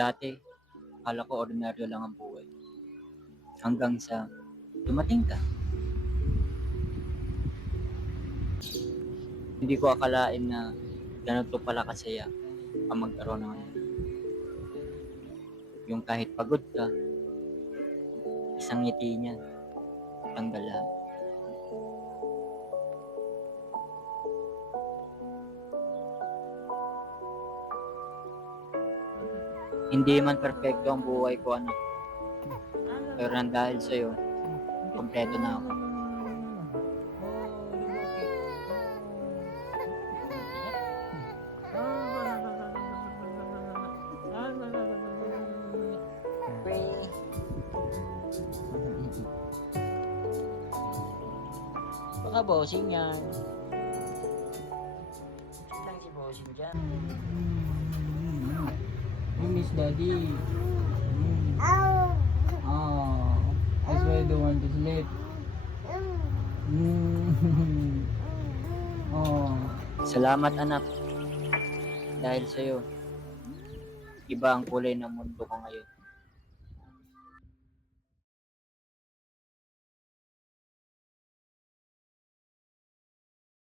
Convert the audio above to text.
Dati, akala ko ordinaryo lang ang buhay. Hanggang sa dumating ka. Hindi ko akalain na ganito pala kasaya ang magkaroon ng anak. Yung kahit pagod ka, isang ngiti niya, tanggal lahat. Hindi man perfecto ang buhay ko, anak. Pero nang dahil sa'yo, kompleto na ako. Baka bossing yan. Lang si bossing dyan. You miss daddy. Oh, that's why I don't want to sleep. Oh, Salamat, anak. Dahil sa'yo, iba ang kulay ng mundo ko ngayon.